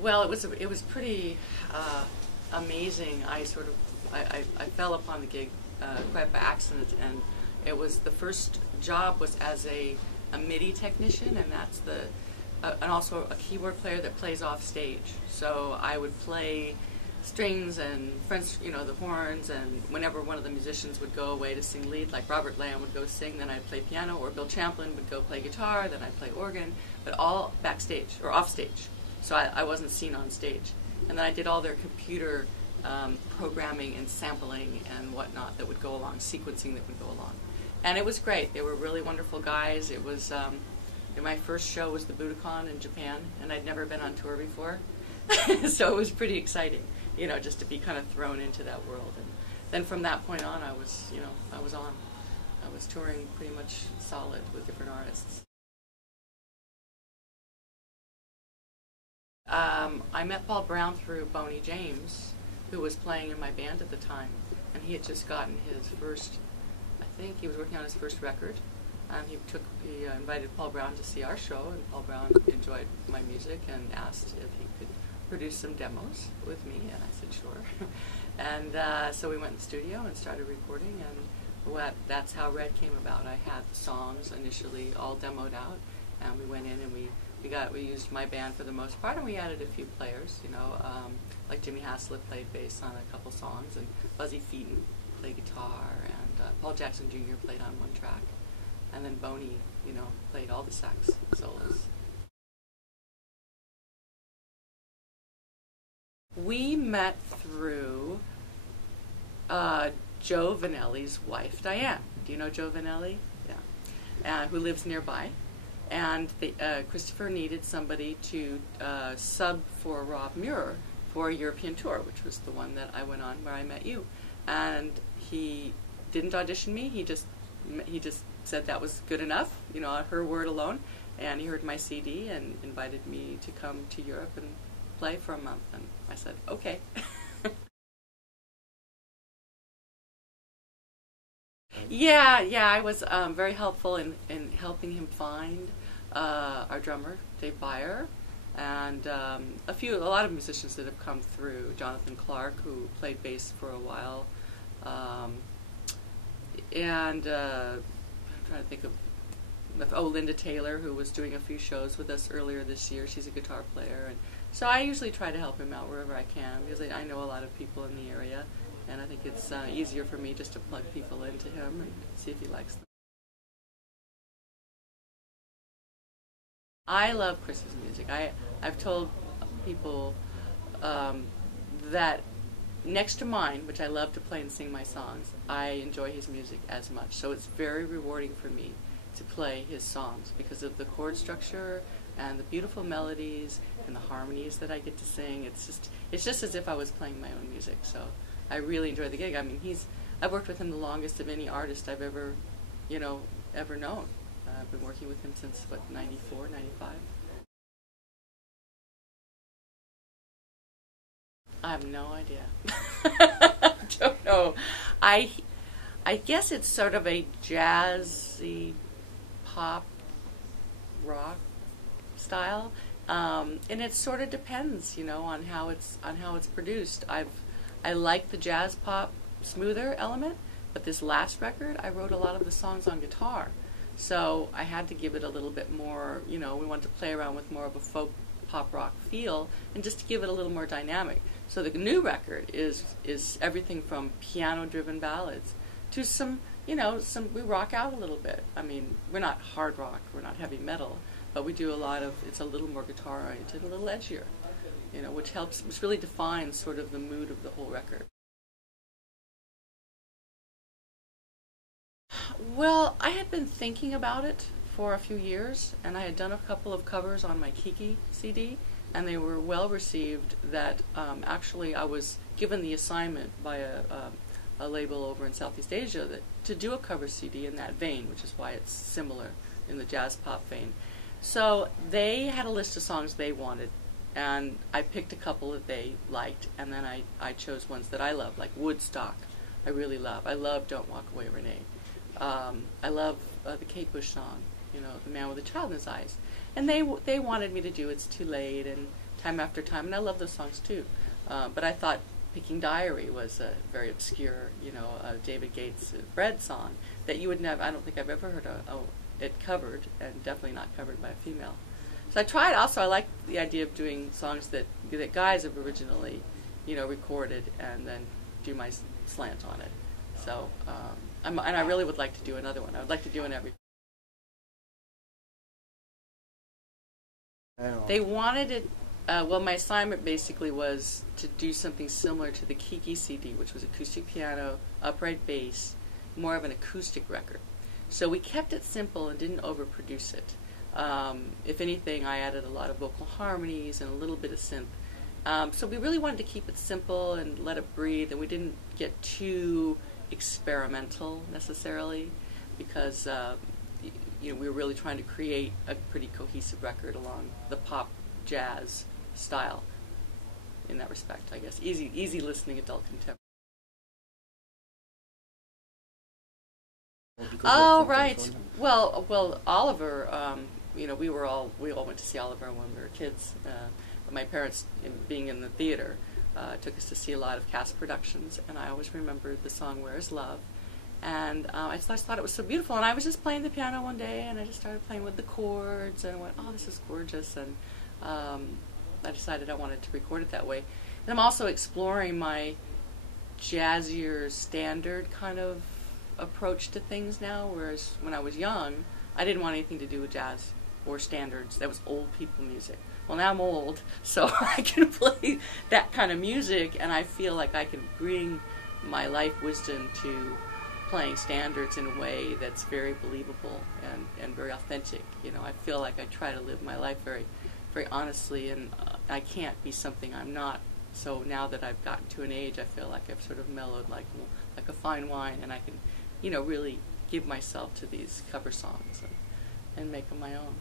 Well, it was pretty amazing. I fell upon the gig quite by accident, and it was the first job was as a MIDI technician, and that's and also a keyboard player that plays off stage. So I would play strings and French, the horns, and whenever one of the musicians would go away to sing lead, like Robert Lamb would go sing, then I'd play piano, or Bill Champlin would go play guitar, then I'd play organ, but all backstage or off stage. So I wasn't seen on stage. And then I did all their computer programming and sampling and whatnot that would go along, sequencing that would go along. And it was great. They were really wonderful guys. It was, my first show was the Budokan in Japan, and I'd never been on tour before. So it was pretty exciting, just to be kind of thrown into that world. And then from that point on, I was on. I was touring pretty much solid with different artists. I met Paul Brown through Boney James, who was playing in my band at the time, and he had just gotten his first, I think he was working on his first record, and he invited Paul Brown to see our show, and Paul Brown enjoyed my music and asked if he could produce some demos with me, and I said sure. And so we went in the studio and started recording, and that's how Red came about. I had the songs initially all demoed out, and we went in and we used my band for the most part, and we added a few players, like Jimmy Haslett played bass on a couple songs, and Buzzy Featon played guitar, and Paul Jackson Jr. played on one track, and then Boney, played all the sax solos. We met through Joe Vanelli's wife, Diane. Do you know Joe Vanelli? Yeah. Who lives nearby. And Christopher needed somebody to sub for Rob Muir for a European tour, which was the one that I went on where I met you. And he didn't audition me. He just said that was good enough, on her word alone. And he heard my CD and invited me to come to Europe and play for a month. And I said, okay. Yeah, I was very helpful in helping him find our drummer, Dave Beyer, and a lot of musicians that have come through. Jonathan Clark, who played bass for a while, and I'm trying to think of Linda Taylor, who was doing a few shows with us earlier this year. She's a guitar player, and so I usually try to help him out wherever I can, because I know a lot of people in the area, and I think it's easier for me just to plug people into him and see if he likes them. I love Chris's music. I've told people that next to mine, which I love to play and sing my songs, I enjoy his music as much. So it's very rewarding for me to play his songs because of the chord structure and the beautiful melodies and the harmonies that I get to sing. It's just as if I was playing my own music. So I really enjoy the gig. I mean, I've worked with him the longest of any artist I've ever known. I've been working with him since, 94, 95? I have no idea. I don't know. I guess it's sort of a jazzy pop rock style, and it sort of depends, on how it's produced. I like the jazz pop smoother element, but this last record I wrote a lot of the songs on guitar. So I had to give it a little bit more, we wanted to play around with more of a folk pop rock feel, and just to give it a little more dynamic. So the new record is everything from piano-driven ballads to some, we rock out a little bit. I mean, we're not hard rock, we're not heavy metal, but we do it's a little more guitar-oriented, a little edgier, which really defines sort of the mood of the whole record. Well, I had been thinking about it for a few years, and I had done a couple of covers on my Kiki CD, and they were well received. That actually I was given the assignment by a label over in Southeast Asia to do a cover CD in that vein, which is why it's similar in the jazz pop vein. So they had a list of songs they wanted, and I picked a couple that they liked, and then I chose ones that I love, like Woodstock. I really love. I love Don't Walk Away, Renee. I love the Kate Bush song, The Man with a Child in His Eyes. And they wanted me to do It's Too Late and time after time, and I love those songs too. But I thought Picking Diary was a very obscure, David Gates Bread song that you would never, I don't think I've ever heard it covered, and definitely not covered by a female. So I tried, also I like the idea of doing songs that guys have originally, recorded, and then do my slant on it. So, and I really would like to do another one. I would like to do an every. They wanted it, well, my assignment basically was to do something similar to the Kiki CD, which was acoustic piano, upright bass, more of an acoustic record. So we kept it simple and didn't overproduce it. If anything, I added a lot of vocal harmonies and a little bit of synth. So we really wanted to keep it simple and let it breathe, and we didn't get too experimental necessarily, because we were really trying to create a pretty cohesive record along the pop jazz style in that respect, I guess. Easy listening adult contemporary. Oh, right. Well, Oliver, we all went to see Oliver when we were kids. My parents, being in the theater, took us to see a lot of cast productions, and I always remembered the song "Where Is Love," and I just thought it was so beautiful. And I was just playing the piano one day, and I just started playing with the chords, and I went, "Oh, this is gorgeous!" And I decided I wanted to record it that way. And I'm also exploring my jazzier standard kind of approach to things now, whereas when I was young, I didn't want anything to do with jazz or standards. That was old people music. Well, now I'm old, so I can play that kind of music, and I feel like I can bring my life wisdom to playing standards in a way that's very believable and very authentic. I feel like I try to live my life very, very honestly, and I can't be something I'm not. So now that I've gotten to an age, I feel like I've sort of mellowed like a fine wine, and I can, really give myself to these cover songs and make them my own.